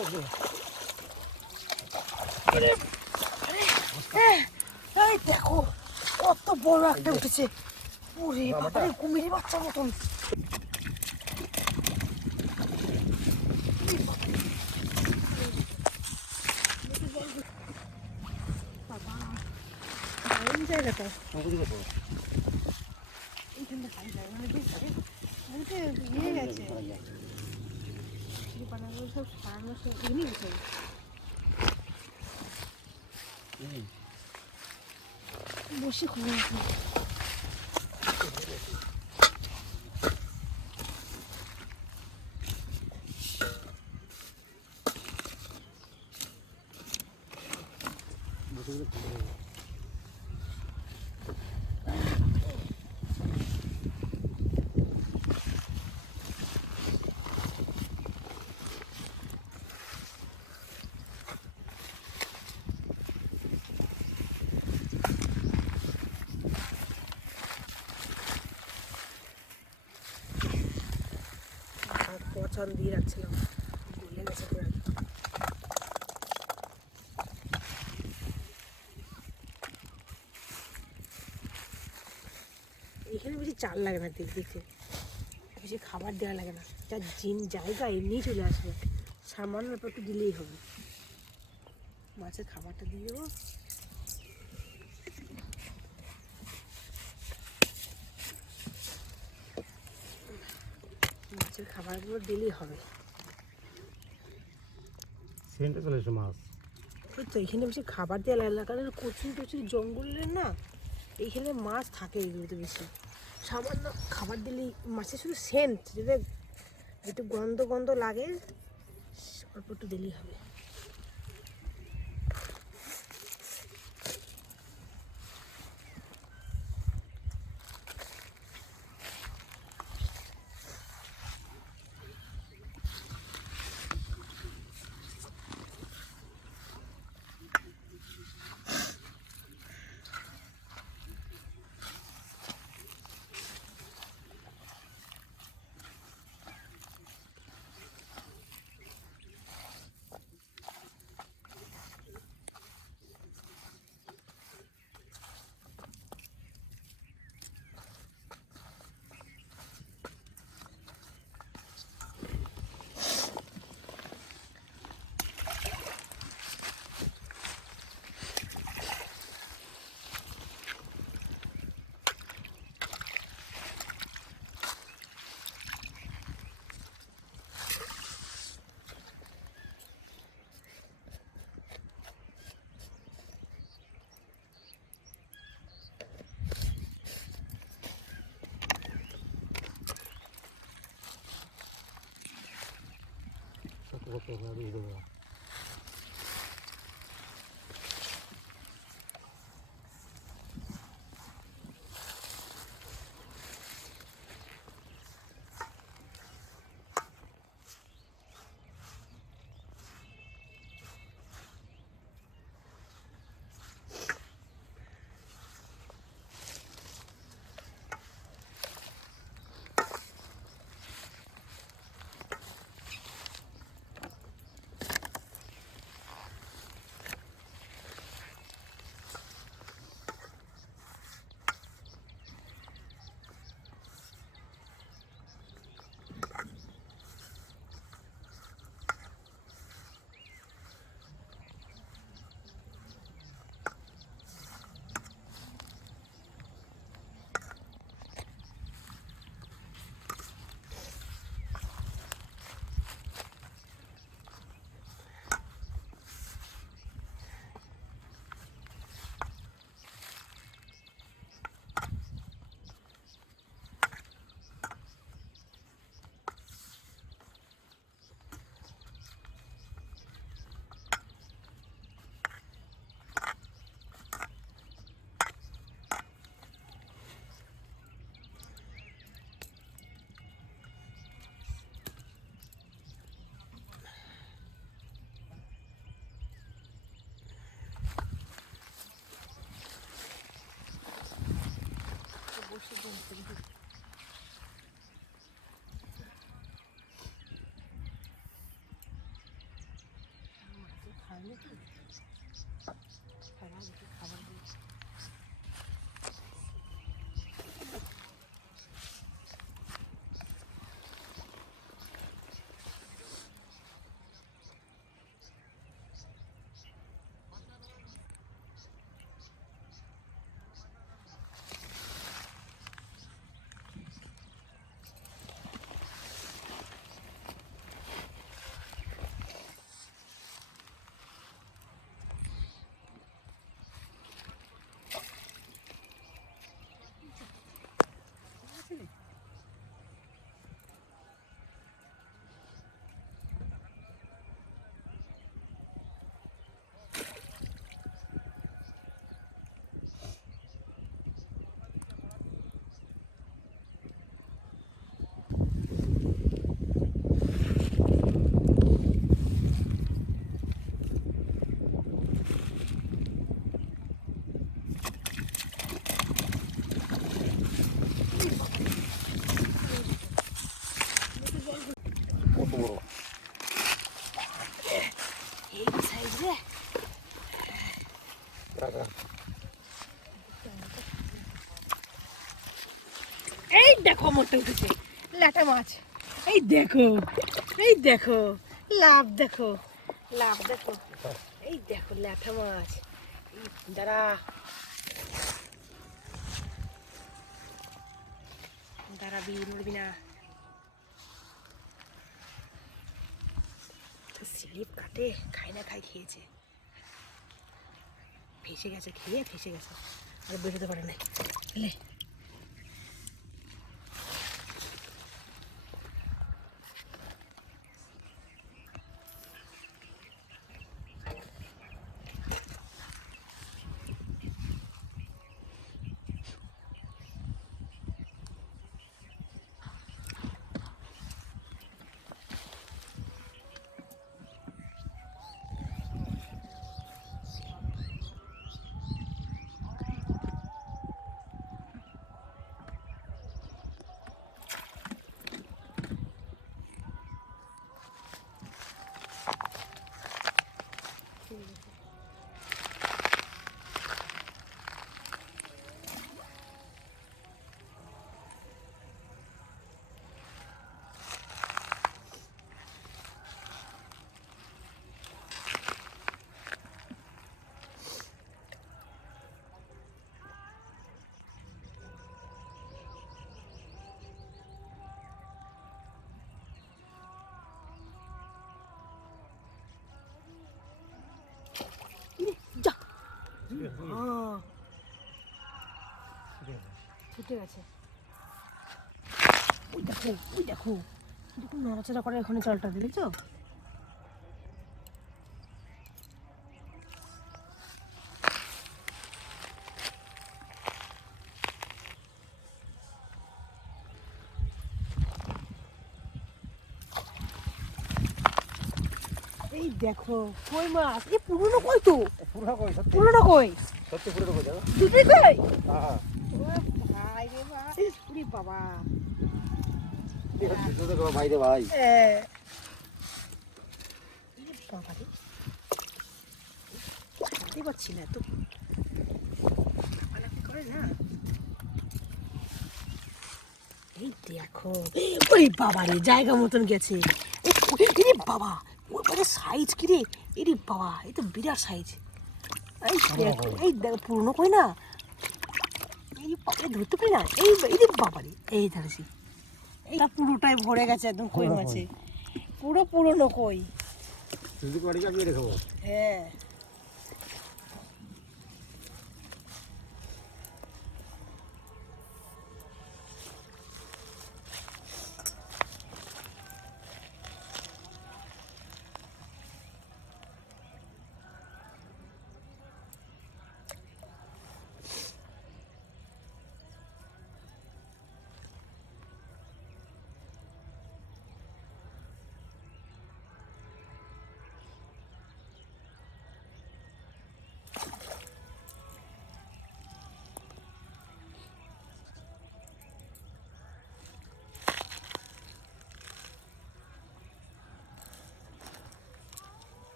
এই দেখো কত বড় একটা উঠেছে। ওরে বাবা, কুমিরের বাচ্চার মতন। বাবা দারুণ জায়গাটা। এইখানটা খালি জায়গা মানে উঠে ইয়ে গেছে, পানাগুলো সব সারানো সব এমনি গেছে। বসে খুলে গেছে। পছন্দ দিয়ে রাখছিলাম, গলে গেছে পুরো। এখানে বেশি চাল লাগে না, দেখতে বেশি খাবার দেওয়া লাগে না, যার জায়গা এমনি চলে আসবে, সামান্য একটু দিলেই হবে। মাছের খাবারটা দিয়ে দেবো। মাছের খাবারগুলো দিলেই হবে। সেন্টে চলে এসে মাছ। ওই তো এখানে বেশি খাবার দেওয়া লাগে না, কারণ প্রচুর প্রচুর জঙ্গলের না, এইখানে মাছ থাকে এগুলোতে বেশি। সামান্য খাবার দিলেই মাছের শুধু সেন্ট যেটা একটু গন্ধ গন্ধ লাগে, অল্প একটু দিলেই হবে। খাবার দিই। কত বড় এই সাইজ রে। এই দেখো মোটে উঠেছে ল্যাটা মাছ। এই দেখো, এই দেখো লাভ, দেখো লাভ, দেখো এই দেখো ল্যাটা মাছ। এই দাঁড়া দাঁড়াবি, নড়বি না। স্লিপ কাটে, খাই না খাই খেয়েছে, ফেসে গেছে, খেয়ে ফেসে গেছে, আর বেরোতে পারে না। লে যা, ছুটে গেছে। ওই দেখো, ওই দেখো, দেখুন নড়াচড়া করে ওখানে জলটা, দেখেছো? এই দেখো কই মাছ, এই পুরনো কই তো, পুরো কই সত্যি, পুরনো কই, সত্যি পুরো কই দাদা। দুটোই কই। হ্যাঁ ও ভাই রে ভাই, উরি বাবা। দুটো তো ভাই রে ভাই। বাবা রে, বুঝতে পারছি না, তো লাফালাফি করে না। এই দেখো, ওই বাবা রে, জায়গা মতন গেছে। এরে বাবা, ওই বাবা সাইজ কি রে, এরে বাবা, এই তো বিরাট সাইজ। এই দেখো, এই দেখো পুরনো কই না, এই পাপড়ে ধরতে পারি না। এই এরে বাবা রে, এই ধরেছি। এইটা পুরোটাই ভরে গেছে একদম কই মাছে, পুরো পুরনো কই। তুই বাড়ি যাবি রে খবর। হ্যাঁ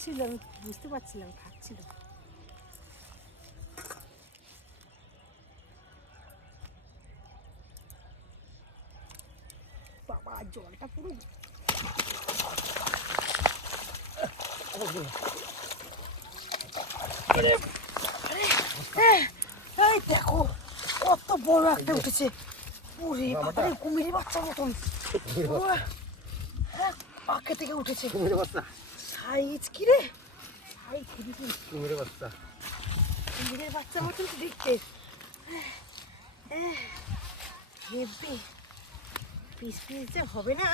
খাচ্ছিল, আমি বুঝতে পারছিলাম খাচ্ছিল। বাবা জলটা পুরো এই দেখো কত বড় একটা উঠেছে। ওরে বাবা রে, কুমিরের বাচ্চা মতন পাখে থেকে উঠেছে। কুমিরের বাচ্চা, সাইজ কি রে, সাইজ কুমিরের বাচ্চা। কুমিরের বাচ্চা মতন তো দেখতে। হেভি পিস পিস যে হবে না,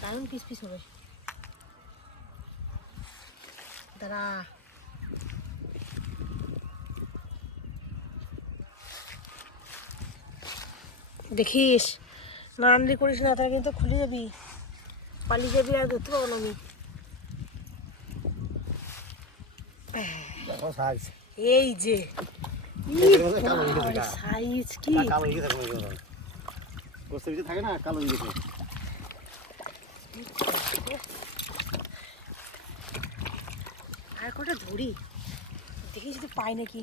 দারুণ পিস পিস হবে। দাঁড়া, দেখিস না আনলি করিস না, তারা কিন্তু খুলে যাবি, পালিয়ে যাবি, আর ধরতে পাবো না আমি। দেখো সাইজ, এই যে কালো হয়ে গেছে গা। সাইজ কি, কালো হয়ে গেছে কুমিরের বাচ্চা। গোস্তের ভিতরে থাকে না, কালো হয়ে গেছে। আর কটা ধরি, দেখি যদি পাই নাকি।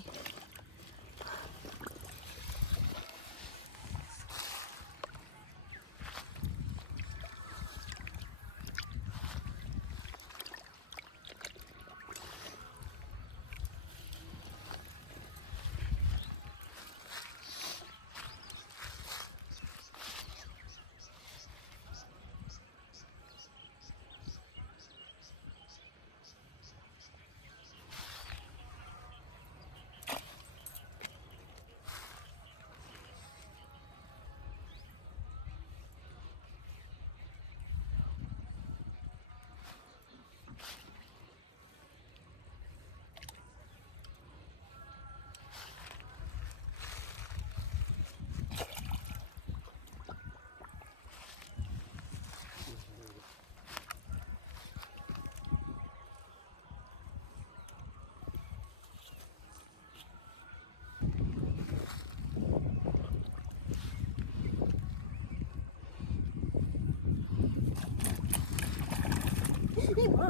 এই মা,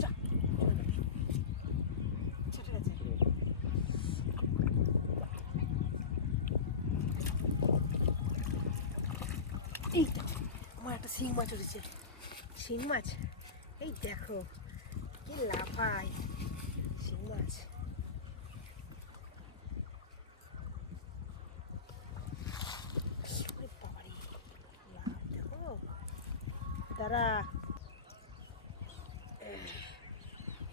যা, চলে গেছে। এই দেখো, আমার একটা শিং মাছ উঠেছে। শিং মাছ, এই দেখো কি লাফায় শিং মাছ। ওরে বাবারে, লাফ দেখো। দাঁড়া,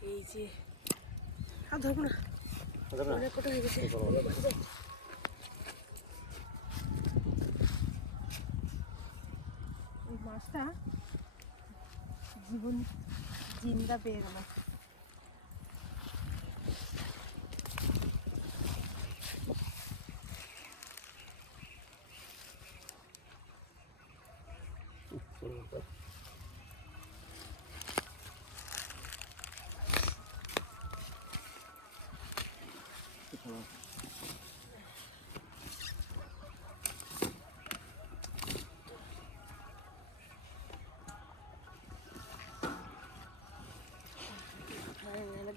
এই যে আর ধরবো না, অনেক কটা হয়ে গেছে। ওই মাছটা জীবন জিন্দা পেয়ে গেল।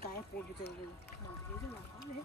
গায়ে পড়বে, চলে গেল মাছ, লাগাবে